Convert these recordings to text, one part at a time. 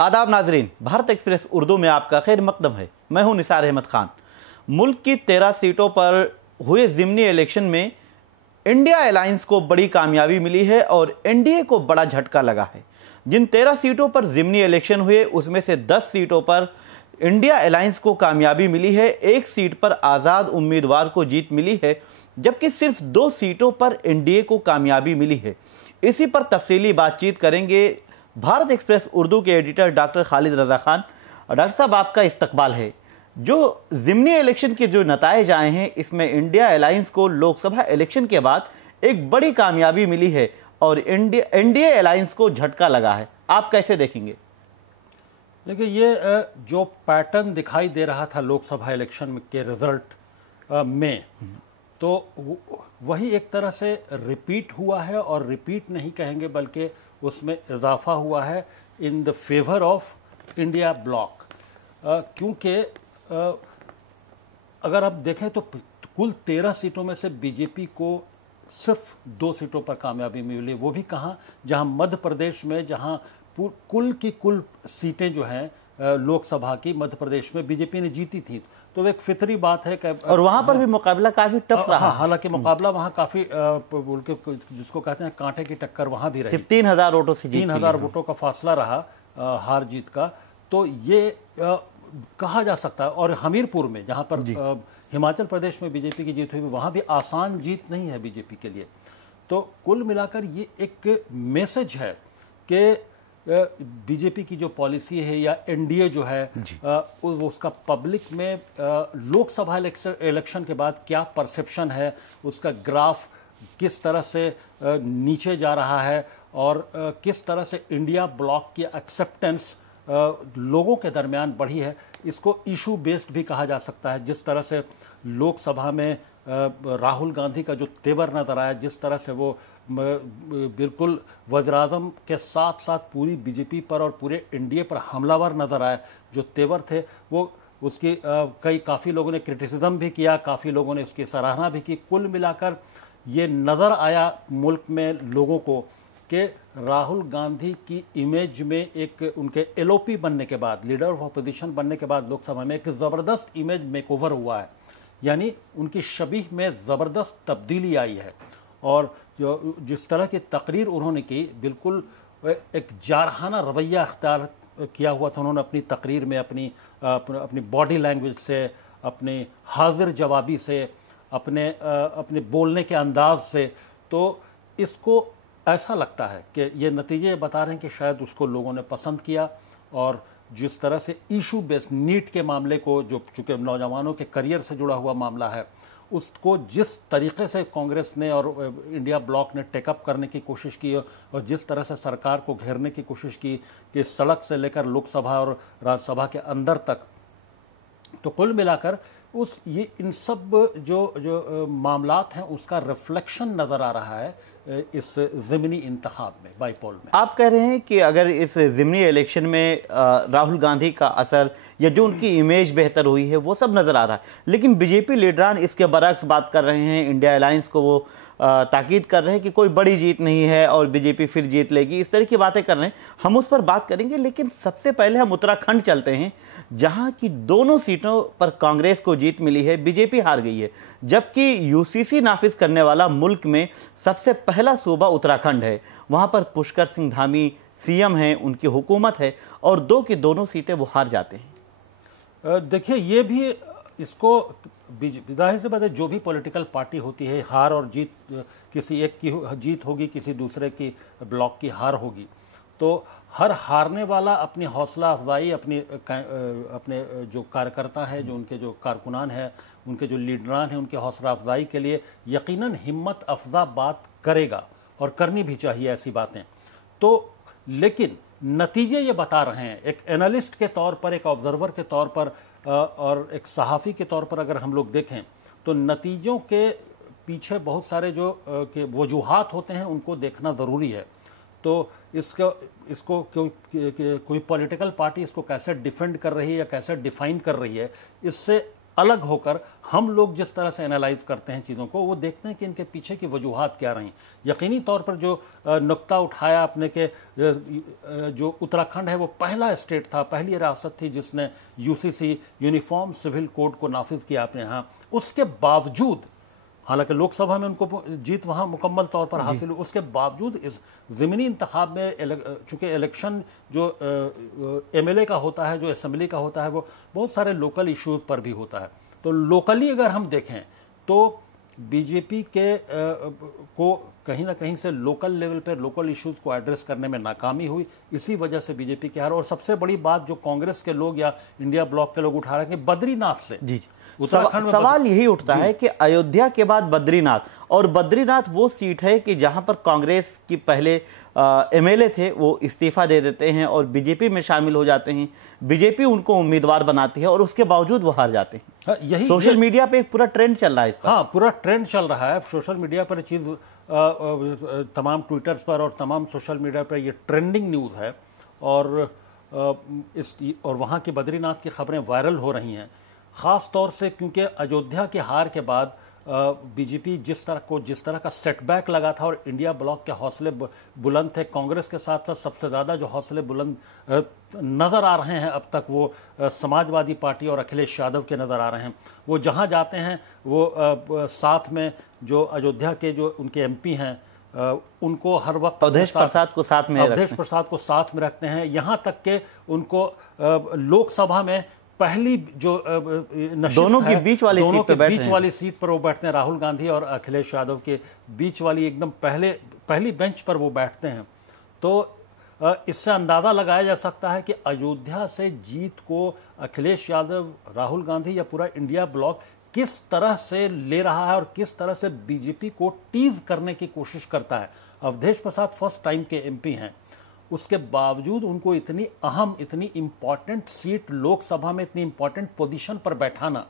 आदाब नाजरीन, भारत एक्सप्रेस उर्दू में आपका खैर मकदम है। मैं हूं निसार अहमद खान। मुल्क की 13 सीटों पर हुए ज़िमनी इलेक्शन में इंडिया अलायंस को बड़ी कामयाबी मिली है और एनडीए को बड़ा झटका लगा है। जिन 13 सीटों पर ज़िमनी इलेक्शन हुए उसमें से 10 सीटों पर इंडिया अलायंस को कामयाबी मिली है, एक सीट पर आज़ाद उम्मीदवार को जीत मिली है, जबकि सिर्फ 2 सीटों पर एनडीए को कामयाबी मिली है। इसी पर तफसीली बातचीत करेंगे भारत एक्सप्रेस उर्दू के एडिटर डॉक्टर खालिद रज़ा खान। डॉक्टर साहब, आपका इस्तकबाल है। जो ज़िमनी इलेक्शन के जो नताइज आए हैं, इसमें इंडिया अलायंस को लोकसभा इलेक्शन के बाद एक बड़ी कामयाबी मिली है और एनडीए अलायंस को झटका लगा है। आप कैसे देखेंगे? देखिए, ये जो पैटर्न दिखाई दे रहा था लोकसभा इलेक्शन के रिजल्ट में, तो वही एक तरह से रिपीट हुआ है, और रिपीट नहीं कहेंगे बल्कि उसमें इजाफा हुआ है in the favour of India block. क्योंकि अगर आप देखें तो कुल 13 सीटों में से बीजेपी को सिर्फ 2 सीटों पर कामयाबी मिली, वो भी कहाँ, जहाँ मध्य प्रदेश में, जहाँ कुल की कुल सीटें जो हैं लोकसभा की मध्य प्रदेश में बीजेपी ने जीती थी। तो एक फितरी बात है कि और वहां पर भी मुकाबला काफी टफ रहा। हालांकि मुकाबला वहां काफी जिसको कहते हैं कांटे की टक्कर वहां भी रही। सिर्फ 3000 वोटों से 3000 वोटों का फासला रहा हार जीत का। तो ये कहा जा सकता है। और हमीरपुर में, जहां पर हिमाचल प्रदेश में बीजेपी की जीत हुई, वहां भी आसान जीत नहीं है बीजेपी के लिए। तो कुल मिलाकर ये एक मैसेज है कि बीजेपी की जो पॉलिसी है या एनडीए जो है उसका पब्लिक में लोकसभा इलेक्शन के बाद क्या परसेप्शन है, उसका ग्राफ किस तरह से नीचे जा रहा है, और किस तरह से इंडिया ब्लॉक की एक्सेप्टेंस लोगों के दरमियान बढ़ी है। इसको इशू बेस्ड भी कहा जा सकता है। जिस तरह से लोकसभा में राहुल गांधी का जो तेवर नजर आया, जिस तरह से वो बिल्कुल वज़ीर-ए-आज़म के साथ साथ पूरी बीजेपी पर और पूरे एनडीए पर हमलावर नजर आए, जो तेवर थे वो उसकी काफ़ी लोगों ने क्रिटिसिज्म भी किया, काफ़ी लोगों ने उसकी सराहना भी की। कुल मिलाकर ये नज़र आया मुल्क में लोगों को कि राहुल गांधी की इमेज में एक उनके एलओपी बनने के बाद, लीडर ऑफ अपोजिशन बनने के बाद लोकसभा में एक ज़बरदस्त इमेज मेकओवर हुआ है। यानी उनकी शबीह में ज़बरदस्त तब्दीली आई है। और जो जिस तरह की तकरीर उन्होंने की, बिल्कुल एक जारहाना रवैया अख्तियार किया हुआ था उन्होंने अपनी तकरीर में, अपनी बॉडी लैंग्वेज से, अपने हाजिर जवाबी से, अपने बोलने के अंदाज से। तो इसको ऐसा लगता है कि ये नतीजे बता रहे हैं कि शायद उसको लोगों ने पसंद किया। और जिस तरह से इशू बेस्ड नीट के मामले को, जो चूँकि नौजवानों के करियर से जुड़ा हुआ मामला है, उसको जिस तरीके से कांग्रेस ने और इंडिया ब्लॉक ने टेकअप करने की कोशिश की, और जिस तरह से सरकार को घेरने की कोशिश की कि सड़क से लेकर लोकसभा और राज्यसभा के अंदर तक, तो कुल मिलाकर ये इन सब जो मामलात हैं उसका रिफ्लेक्शन नज़र आ रहा है इस ज़िमनी इंतखाब में, बाईपोल में। आप कह रहे हैं कि अगर इस ज़िमनी इलेक्शन में राहुल गांधी का असर या जो उनकी इमेज बेहतर हुई है वो सब नज़र आ रहा है, लेकिन बीजेपी लीडरान इसके बरक्स बात कर रहे हैं। इंडिया अलायंस को वो ताकीद कर रहे हैं कि कोई बड़ी जीत नहीं है और बीजेपी फिर जीत लेगी, इस तरह की बातें कर रहे हैं। हम उस पर बात करेंगे, लेकिन सबसे पहले हम उत्तराखंड चलते हैं, जहां की दोनों सीटों पर कांग्रेस को जीत मिली है, बीजेपी हार गई है। जबकि यूसीसी नाफिज करने वाला मुल्क में सबसे पहला सूबा उत्तराखंड है। वहां पर पुष्कर सिंह धामी सीएम हैं, उनकी हुकूमत है, और 2 की दोनों सीटें वो हार जाते हैं। देखिए, ये भी इसको जाहिर से बात है, जो भी पॉलिटिकल पार्टी होती है, हार और जीत, किसी एक की जीत होगी, किसी दूसरे की ब्लॉक की हार होगी। तो हर हारने वाला अपनी हौसला अफजाई, अपने जो कार्यकर्ता है, जो उनके जो कारकुनान हैं, उनके जो लीडरान हैं, उनके हौसला अफजाई के लिए यकीनन हिम्मत अफजा बात करेगा, और करनी भी चाहिए ऐसी बातें। तो लेकिन नतीजे ये बता रहे हैं, एक एनालिस्ट के तौर पर, एक ऑब्जर्वर के तौर पर, और एक सहाफ़ी के तौर पर अगर हम लोग देखें, तो नतीजों के पीछे बहुत सारे जो के वजूहात होते हैं, उनको देखना ज़रूरी है। तो इसको कोई पॉलिटिकल पार्टी इसको कैसे डिफेंड कर रही है या कैसे डिफाइन कर रही है, इससे अलग होकर हम लोग जिस तरह से एनालाइज करते हैं चीज़ों को, वो देखते हैं कि इनके पीछे की वजूहात क्या रही। यकीनी तौर पर जो नुक्ता उठाया आपने के जो उत्तराखंड है वो पहला स्टेट था, पहली रियासत थी जिसने यूसीसी यूनिफॉर्म सिविल कोड को नाफिज किया अपने यहाँ। उसके बावजूद, हालांकि लोकसभा में उनको जीत वहां मुकम्मल तौर पर हासिल हुई, उसके बावजूद इस ज़मीनी इंतखाब में चूंकि इलेक्शन जो एमएलए का होता है, जो असेंबली का होता है, वो बहुत सारे लोकल इश्यूज पर भी होता है। तो लोकली अगर हम देखें तो बीजेपी के को कहीं ना कहीं से लोकल लेवल पर लोकल इश्यूज को एड्रेस करने में नाकामी हुई, इसी वजह से बीजेपी की हार। और सबसे बड़ी बात जो कांग्रेस के लोग या इंडिया ब्लॉक के लोग उठा रहे हैं कि बद्रीनाथ से जी सवाल यही उठता है कि अयोध्या के बाद बद्रीनाथ, और बद्रीनाथ वो सीट है कि जहां पर कांग्रेस की पहले एमएलए थे वो इस्तीफा दे देते हैं और बीजेपी में शामिल हो जाते हैं, बीजेपी उनको उम्मीदवार बनाती है और उसके बावजूद वो हार जाते हैं। यही सोशल मीडिया पे एक पूरा ट्रेंड चल रहा है इसका। हाँ, पूरा ट्रेंड चल रहा है सोशल मीडिया पर, चीज तमाम ट्विटर्स पर और तमाम सोशल मीडिया पर ये ट्रेंडिंग न्यूज है। और वहाँ की बद्रीनाथ की खबरें वायरल हो रही हैं, ख़ास तौर से क्योंकि अयोध्या की हार के बाद बीजेपी जिस तरह का सेटबैक लगा था और इंडिया ब्लॉक के हौसले बुलंद थे, कांग्रेस के साथ साथ सबसे ज़्यादा जो हौसले बुलंद नज़र आ रहे हैं अब तक वो समाजवादी पार्टी और अखिलेश यादव के नज़र आ रहे हैं। वो जहां जाते हैं वो साथ में जो अयोध्या के जो उनके एमपी हैं उनको हर वक्त अवधेश प्रसाद को साथ में रखते हैं। यहां तक के उनको लोकसभा में पहली जो दोनों की बीच वाली सीट पर वो बैठते हैं, राहुल गांधी और अखिलेश यादव के बीच वाली एकदम पहली बेंच पर वो बैठते हैं। तो इससे अंदाजा लगाया जा सकता है कि अयोध्या से जीत को अखिलेश यादव, राहुल गांधी या पूरा इंडिया ब्लॉक किस तरह से ले रहा है और किस तरह से बीजेपी को टीज करने की कोशिश करता है। अवधेश प्रसाद फर्स्ट टाइम के एमपी हैं, उसके बावजूद उनको इतनी अहम, इतनी इंपॉर्टेंट सीट लोकसभा में, इतनी इंपॉर्टेंट पोजीशन पर बैठाना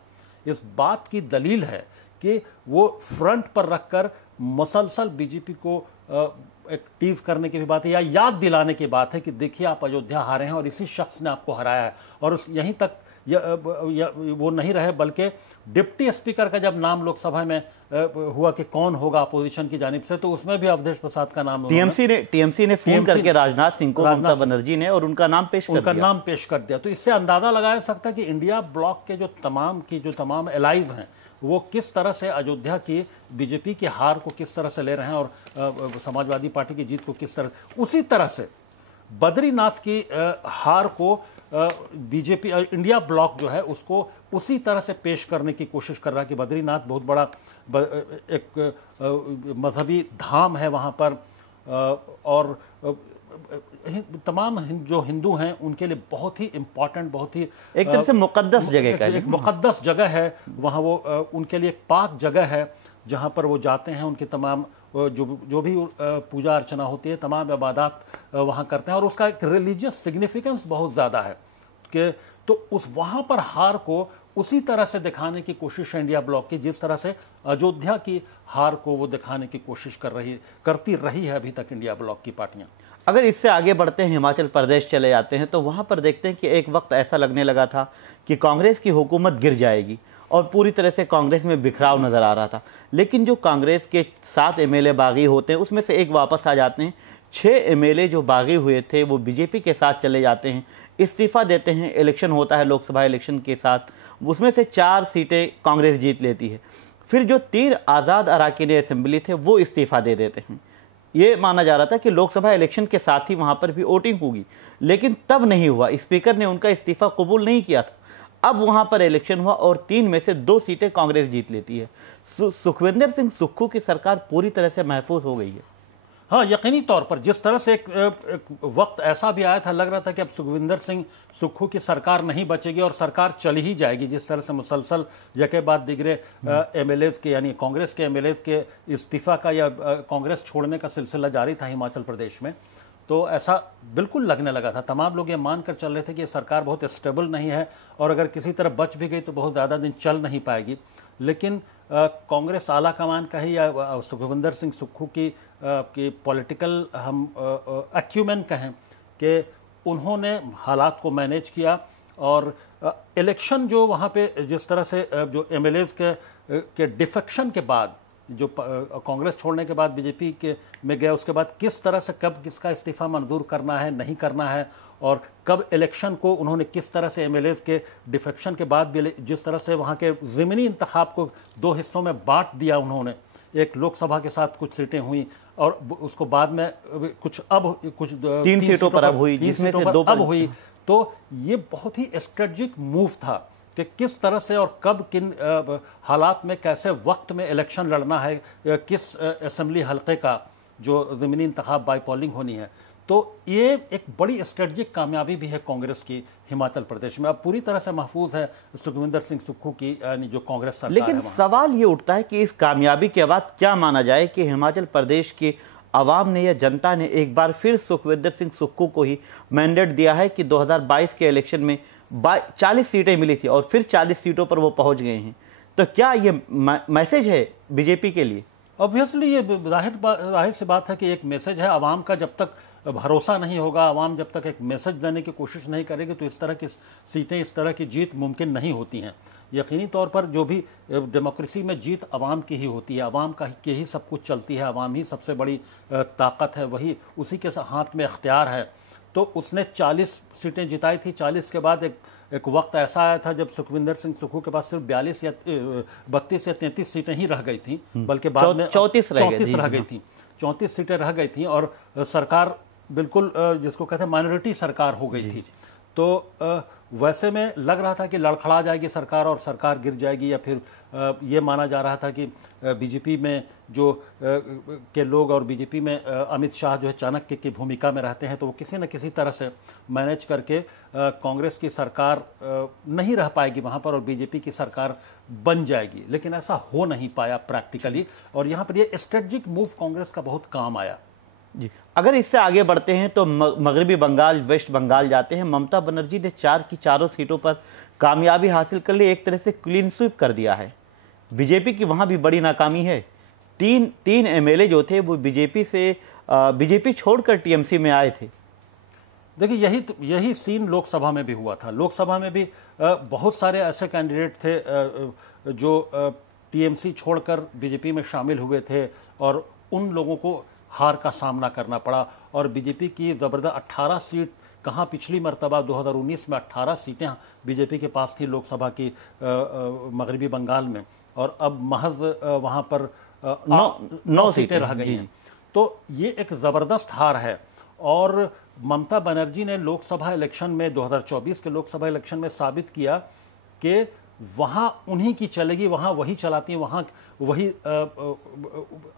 इस बात की दलील है कि वो फ्रंट पर रखकर मुसलसल बीजेपी को एक टीज करने की भी बात है या याद दिलाने की बात है कि देखिए आप अयोध्या हारे हैं और इसी शख्स ने आपको हराया है। और यहीं तक वो नहीं रहे, बल्कि डिप्टी स्पीकर का जब नाम लोकसभा में हुआ कि कौन होगा अपोजिशन की जानिब से, तो उसमें भी अवधेश प्रसाद का नाम टीएमसी ने फोन करके राजनाथ सिंह को, ममता बनर्जी ने, और उनका नाम पेश कर दिया। तो इससे अंदाजा लगाया सकता है कि इंडिया ब्लॉक के जो तमाम एलाइज हैं वो किस तरह से अयोध्या की बीजेपी की हार को किस तरह से ले रहे हैं और समाजवादी पार्टी की जीत को किस तरह, उसी तरह से बद्रीनाथ की हार को बीजेपी इंडिया ब्लॉक जो है उसको उसी तरह से पेश करने की कोशिश कर रहा है कि बद्रीनाथ बहुत बड़ा एक मजहबी धाम है वहाँ पर, और तमाम जो हिंदू हैं उनके लिए बहुत ही इम्पोर्टेंट, बहुत ही एक तरह से मुकद्दस जगह एक मुकद्दस जगह है वहाँ। वो उनके लिए एक पाक जगह है जहाँ पर वो जाते हैं, उनके तमाम जो भी पूजा अर्चना होती है, तमाम इबादत वहाँ करते हैं और उसका एक रिलीजियस सिग्निफिकेंस बहुत ज़्यादा है कि तो उस वहाँ पर हार को उसी तरह से दिखाने की कोशिश है इंडिया ब्लॉक की, जिस तरह से अयोध्या की हार को वो दिखाने की कोशिश करती रही है अभी तक इंडिया ब्लॉक की पार्टियाँ। अगर इससे आगे बढ़ते हैं, हिमाचल प्रदेश चले जाते हैं, तो वहाँ पर देखते हैं कि एक वक्त ऐसा लगने लगा था कि कांग्रेस की हुकूमत गिर जाएगी और पूरी तरह से कांग्रेस में बिखराव नज़र आ रहा था। लेकिन जो कांग्रेस के 7 एमएलए बागी होते हैं उसमें से एक वापस आ जाते हैं। 6 एमएलए जो बागी हुए थे वो बीजेपी के साथ चले जाते हैं, इस्तीफा देते हैं। इलेक्शन होता है लोकसभा इलेक्शन के साथ, उसमें से 4 सीटें कांग्रेस जीत लेती है। फिर जो 3 आज़ाद अरकान असेंबली थे वो इस्तीफा दे देते हैं। ये माना जा रहा था कि लोकसभा इलेक्शन के साथ ही वहाँ पर भी वोटिंग होगी, लेकिन तब नहीं हुआ। स्पीकर ने उनका इस्तीफा कबूल नहीं किया था। अब वहां पर इलेक्शन हुआ और 3 में से 2 सीटें कांग्रेस जीत लेती है। सुखविंदर सिंह सुक्खू की सरकार पूरी तरह से महफूज हो गई है। हाँ, यकीनी तौर पर जिस तरह से एक वक्त ऐसा भी आया था, लग रहा था कि अब सुखविंदर सिंह सुक्खू की सरकार नहीं बचेगी और सरकार चली ही जाएगी, जिस तरह से मुसलसल यके बाद दिगरे एमएलएज के, यानी कांग्रेस के एमएलएज के इस्तीफा का या कांग्रेस छोड़ने का सिलसिला जारी था हिमाचल प्रदेश में। तो ऐसा बिल्कुल लगने लगा था, तमाम लोग ये मानकर चल रहे थे कि ये सरकार बहुत स्टेबल नहीं है और अगर किसी तरह बच भी गई तो बहुत ज़्यादा दिन चल नहीं पाएगी। लेकिन कांग्रेस आला कमान का ही या सुखविंदर सिंह सुक्खू की पॉलिटिकल हम एक्यूमेन कहें कि उन्होंने हालात को मैनेज किया और इलेक्शन जो वहाँ पे जिस तरह से जो एमएलएज के डिफेक्शन के बाद, जो कांग्रेस छोड़ने के बाद बीजेपी के में गया, उसके बाद किस तरह से कब किसका इस्तीफा मंजूर करना है नहीं करना है, और कब इलेक्शन को उन्होंने किस तरह से एमएलएज के डिफेक्शन के बाद भी जिस तरह से वहाँ के ज़मीनी इंतखाब को 2 हिस्सों में बांट दिया उन्होंने, एक लोकसभा के साथ कुछ सीटें हुई और उसको बाद में कुछ 3 सीटों पर अब हुई, जिसमें से 2 अब हुई। तो ये बहुत ही स्ट्रेटजिक मूव था कि किस तरह से और कब किन हालात में कैसे वक्त में इलेक्शन लड़ना है, किस असेंबली हल्के का जो ज़मीनी इंतखाब बाई पोलिंग होनी है। तो ये एक बड़ी स्ट्रेटजिक कामयाबी भी है कांग्रेस की हिमाचल प्रदेश में। अब पूरी तरह से महफूज है सुखविंदर सिंह सुक्खू की यानी जो कांग्रेस सरकार लेकिन है। सवाल ये उठता है कि इस कामयाबी के बाद क्या माना जाए कि हिमाचल प्रदेश की आवाम ने या जनता ने एक बार फिर सुखविंदर सिंह सुक्खू को ही मैंडेट दिया है कि 2022 के इलेक्शन में 40 सीटें मिली थी और फिर 40 सीटों पर वो पहुंच गए हैं। तो क्या ये मैसेज है बीजेपी के लिए? ऑब्वियसली ये जाहिर सी बात है कि एक मैसेज है। आवाम का जब तक भरोसा नहीं होगा, आवाम जब तक एक मैसेज देने की कोशिश नहीं करेगी, तो इस तरह की सीटें, इस तरह की जीत मुमकिन नहीं होती हैं। यकीनी तौर पर जो भी डेमोक्रेसी में जीत आवाम की ही होती है, आवाम की ही सब कुछ चलती है, आवाम ही सबसे बड़ी ताकत है, वही उसी के हाथ में इख्तियार है। तो उसने 40 सीटें जिताई थी। 40 के बाद एक वक्त ऐसा आया था जब सुखविंदर सिंह सुक्खू के पास सिर्फ 32 या 33 सीटें ही रह गई थी, बल्कि बाद में 34 रह गई थी, 34 सीटें रह गई थी और सरकार बिल्कुल जिसको कहते हैं माइनॉरिटी सरकार हो गई थी। तो वैसे में लग रहा था कि लड़खड़ा जाएगी सरकार और सरकार गिर जाएगी, या फिर ये माना जा रहा था कि बीजेपी में जो के लोग और बीजेपी में अमित शाह जो है चाणक्य की भूमिका में रहते हैं, तो वो किसी न किसी तरह से मैनेज करके कांग्रेस की सरकार नहीं रह पाएगी वहाँ पर और बीजेपी की सरकार बन जाएगी। लेकिन ऐसा हो नहीं पाया प्रैक्टिकली, और यहाँ पर ये स्ट्रेटजिक मूव कांग्रेस का बहुत काम आया जी। अगर इससे आगे बढ़ते हैं तो मगरबी बंगाल, वेस्ट बंगाल जाते हैं। ममता बनर्जी ने 4 की 4 सीटों पर कामयाबी हासिल कर ली, एक तरह से क्लीन स्वीप कर दिया है। बीजेपी की वहां भी बड़ी नाकामी है। तीन एमएलए जो थे वो बीजेपी छोड़कर टीएमसी में आए थे। देखिए यही सीन लोकसभा में भी हुआ था। लोकसभा में भी बहुत सारे ऐसे कैंडिडेट थे जो टीएमसी छोड़कर बीजेपी में शामिल हुए थे और उन लोगों को हार का सामना करना पड़ा। और बीजेपी की ज़बरदस्त 18 सीट, कहाँ पिछली मरतबा 2019 में 18 सीटें बीजेपी के पास थी लोकसभा की मगरबी बंगाल में, और अब महज वहाँ पर 9 सीटें रह गई हैं। तो ये एक ज़बरदस्त हार है। और ममता बनर्जी ने लोकसभा इलेक्शन में 2024 के लोकसभा इलेक्शन में साबित किया कि वहाँ उन्हीं की चलेगी, वहाँ वही चलाती है, वहाँ वही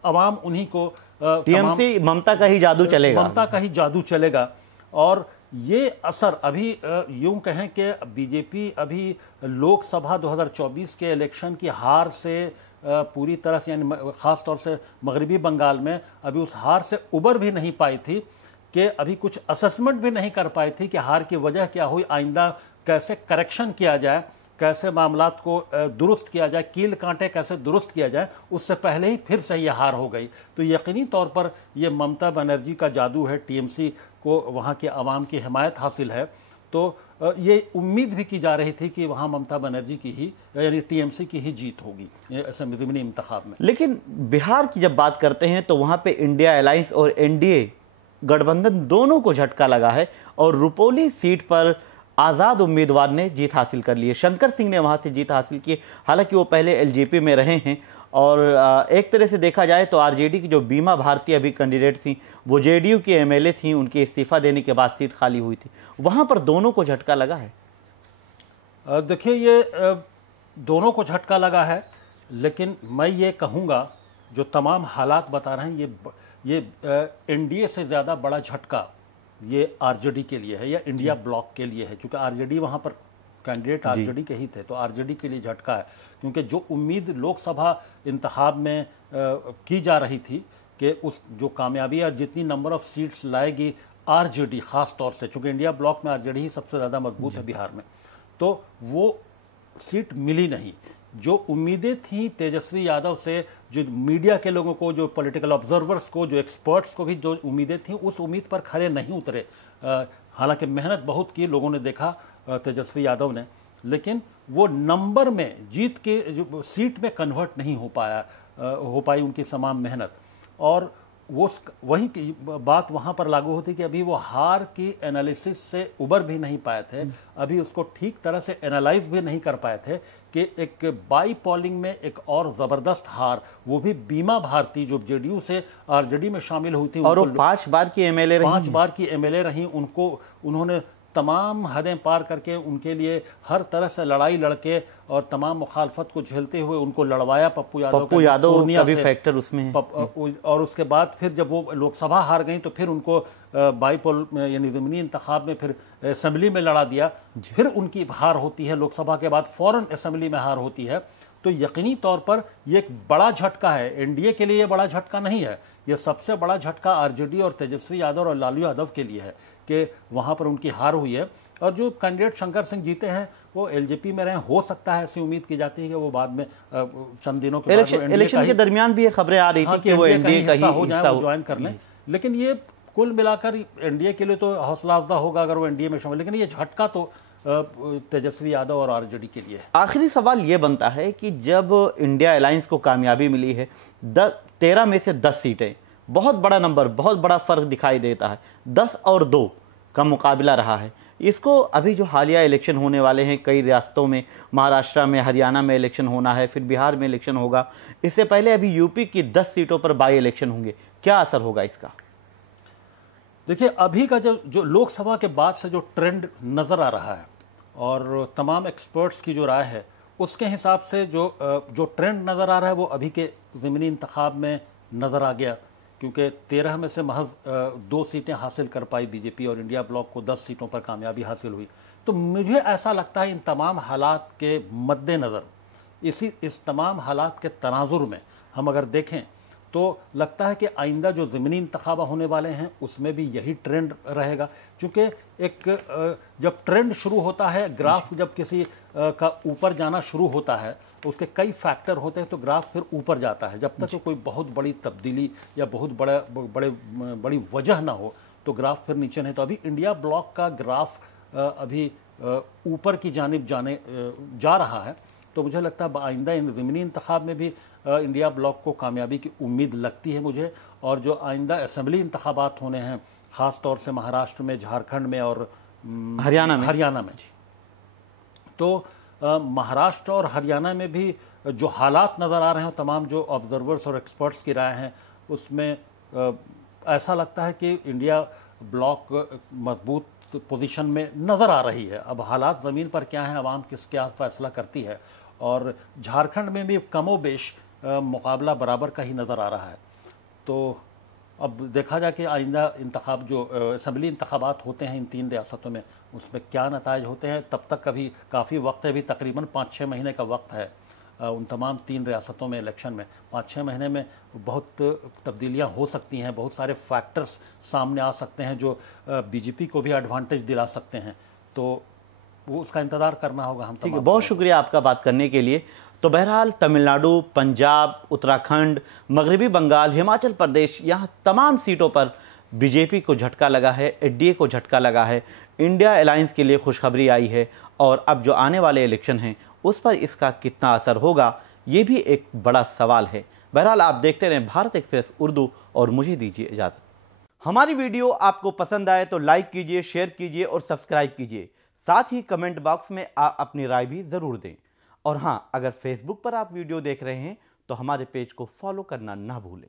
अवाम उन्हीं को टीएमसी ममता का ही जादू चलेगा, ममता का ही जादू चलेगा। और ये असर अभी यूं कहें कि बीजेपी अभी लोकसभा 2024 के इलेक्शन की हार से पूरी तरह से, यानी खास तौर से मगरबी बंगाल में अभी उस हार से उबर भी नहीं पाई थी, कि अभी कुछ असेसमेंट भी नहीं कर पाई थी कि हार की वजह क्या हुई, आइंदा कैसे करेक्शन किया जाए, कैसे मामलात को दुरुस्त किया जाए, कील कांटे कैसे दुरुस्त किया जाए। उससे पहले ही फिर से यह हार हो गई। तो यकीनी तौर पर यह ममता बनर्जी का जादू है, टीएमसी को वहाँ के अवाम की हिमायत हासिल है। तो ये उम्मीद भी की जा रही थी कि वहाँ ममता बनर्जी की ही, यानी टीएमसी की ही जीत होगी ज़मीनी इंतखाब में। लेकिन बिहार की जब बात करते हैं तो वहाँ पे इंडिया अलायंस और एनडीए गठबंधन दोनों को झटका लगा है और रुपौली सीट पर आज़ाद उम्मीदवार ने जीत हासिल कर ली है। शंकर सिंह ने वहाँ से जीत हासिल की, हालांकि वो पहले एलजेपी में रहे हैं। और एक तरह से देखा जाए तो आरजेडी की जो बीमा भारती अभी कैंडिडेट थी, वो जेडीयू की एमएलए थी, उनके इस्तीफा देने के बाद सीट खाली हुई थी। वहाँ पर दोनों को झटका लगा है। देखिए, ये दोनों को झटका लगा है, लेकिन मैं ये कहूँगा जो तमाम हालात बता रहे हैं, ये एनडीए से ज़्यादा बड़ा झटका ये आरजेडी के लिए है या इंडिया ब्लॉक के लिए है। क्योंकि आरजेडी वहाँ पर कैंडिडेट आरजेडी के ही थे, तो आरजेडी के लिए झटका है। क्योंकि जो उम्मीद लोकसभा इंतखाब में की जा रही थी कि उस जो कामयाबी या जितनी नंबर ऑफ सीट्स लाएगी आरजेडी, ख़ास तौर से चूँकि इंडिया ब्लॉक में आरजेडी ही सबसे ज़्यादा मजबूत है बिहार में, तो वो सीट मिली नहीं। जो उम्मीदें थी तेजस्वी यादव से, जो मीडिया के लोगों को, जो पॉलिटिकल ऑब्जर्वर्स को, जो एक्सपर्ट्स को भी जो उम्मीदें थी, उस उम्मीद पर खरे नहीं उतरे हालांकि मेहनत बहुत की लोगों ने देखा तेजस्वी यादव ने, लेकिन वो नंबर में जीत के जो सीट में कन्वर्ट नहीं हो पाई उनकी तमाम मेहनत। और वही बात वहाँ पर लागू होती कि अभी वो हार की एनालिसिस से उबर भी नहीं पाए थे, अभी उसको ठीक तरह से एनालाइज भी नहीं कर पाए थे कि एक बाई पोलिंग में एक और ज़बरदस्त हार, वो भी बीमा भारती जो जेडीयू से आरजेडी में शामिल हुई थी, और वो 5 बार की एमएलए रही, 5 बार की एमएलए रही, उन्होंने तमाम हदें पार करके उनके लिए हर तरह से लड़ाई लड़के और तमाम मुखालफत को झेलते हुए उनको लड़वाया पप्पू यादव का भी फैक्टर उसमें है। और उसके बाद फिर जब वो लोकसभा हार गई तो फिर उनको बाईपोल यानी ज़मीनी इंतखाब में फिर असेंबली में लड़ा दिया, फिर उनकी हार होती है, लोकसभा के बाद फौरन असेंबली में हार होती है। तो यकीनी तौर पर ये एक बड़ा झटका है, एनडीए के लिए ये बड़ा झटका नहीं है, ये सबसे बड़ा झटका आरजेडी और तेजस्वी यादव और लालू यादव के लिए है कि वहां पर उनकी हार हुई है। और जो कैंडिडेट शंकर सिंह जीते हैं वो एलजेपी में रहे, हो सकता है ऐसी उम्मीद की जाती है कि वो बाद में चंद दिनों के बाद इलेक्शन के दरमियान भी ये खबरें आ रही थी कि वो एनडीए का ही हो जाए, वो ज्वाइन कर लें। लेकिन ये कुल मिलाकर एनडीए के लिए तो हौसला अफजा होगा अगर वो एनडीए में शामिल, लेकिन ये झटका तो तेजस्वी यादव और आरजेडी के लिए है। आखिरी सवाल ये बनता है कि जब इंडिया अलायंस को कामयाबी मिली है, 13 में से 10 सीटें, बहुत बड़ा नंबर, बहुत बड़ा फर्क दिखाई देता है, 10 और 2 का मुकाबला रहा है। इसको अभी जो हालिया इलेक्शन होने वाले हैं कई रियासतों में, महाराष्ट्र में, हरियाणा में इलेक्शन होना है, फिर बिहार में इलेक्शन होगा, इससे पहले अभी यूपी की 10 सीटों पर बाई इलेक्शन होंगे, क्या असर होगा इसका? देखिए, अभी का जो लोकसभा के बाद से जो ट्रेंड नज़र आ रहा है और तमाम एक्सपर्ट्स की जो राय है उसके हिसाब से जो ट्रेंड नज़र आ रहा है वो अभी के ज़मीनी इंतखाब में नज़र आ गया, क्योंकि 13 में से महज 2 सीटें हासिल कर पाई बीजेपी और इंडिया ब्लॉक को 10 सीटों पर कामयाबी हासिल हुई। तो मुझे ऐसा लगता है इन तमाम हालात के मद्देनज़र, इस तमाम हालात के तनाजुर में हम अगर देखें तो लगता है कि आइंदा जो ज़मीनी इंतखाब होने वाले हैं उसमें भी यही ट्रेंड रहेगा, क्योंकि एक जब ट्रेंड शुरू होता है, ग्राफ जब किसी का ऊपर जाना शुरू होता है तो उसके कई फैक्टर होते हैं तो ग्राफ फिर ऊपर जाता है। जब तक कोई बहुत बड़ी तब्दीली या बहुत बड़ी वजह ना हो तो ग्राफ फिर नीचे नहीं। तो अभी इंडिया ब्लॉक का ग्राफ अभी ऊपर की जानिब जा रहा है, तो मुझे लगता है आइंदा ज़मीनी इंतखाब में भी इंडिया ब्लॉक को कामयाबी की उम्मीद लगती है मुझे। और जो आइंदा असेंबली इंतखाबात होने हैं ख़ास तौर से महाराष्ट्र में, झारखंड में और हरियाणा में, तो महाराष्ट्र और हरियाणा में भी जो हालात नज़र आ रहे हैं, तमाम जो ऑब्जर्वर्स और एक्सपर्ट्स की राय हैं उसमें ऐसा लगता है कि इंडिया ब्लॉक मजबूत पोजीशन में नज़र आ रही है। अब हालात ज़मीन पर क्या हैं, अवाम किसके आस फैसला करती है। और झारखंड में भी कमोबेश मुकाबला बराबर का ही नज़र आ रहा है। तो अब देखा जाए कि आइंदा इंतखाब जो असेंबली इंतखाबात होते हैं इन 3 रियासतों में उसमें क्या नताइज होते हैं। तब तक अभी काफ़ी वक्त है, अभी तकरीबन 5-6 महीने का वक्त है उन तमाम 3 रियासतों में इलेक्शन में। 5-6 महीने में बहुत तब्दीलियां हो सकती हैं, बहुत सारे फैक्टर्स सामने आ सकते हैं जो बीजेपी को भी एडवांटेज दिला सकते हैं। तो वो उसका इंतज़ार करना होगा हम। ठीक है, बहुत शुक्रिया आपका बात करने के लिए। तो बहरहाल तमिलनाडु, पंजाब, उत्तराखंड, मगरबी बंगाल, हिमाचल प्रदेश, यहाँ तमाम सीटों पर बीजेपी को झटका लगा है, एनडीए को झटका लगा है, इंडिया अलायंस के लिए खुशखबरी आई है। और अब जो आने वाले इलेक्शन हैं उस पर इसका कितना असर होगा ये भी एक बड़ा सवाल है। बहरहाल आप देखते रहें भारत एक्सप्रेस उर्दू और मुझे दीजिए इजाज़त। हमारी वीडियो आपको पसंद आए तो लाइक कीजिए, शेयर कीजिए और सब्सक्राइब कीजिए। साथ ही कमेंट बॉक्स में आप अपनी राय भी ज़रूर दें। और हाँ, अगर फेसबुक पर आप वीडियो देख रहे हैं तो हमारे पेज को फॉलो करना ना भूलें।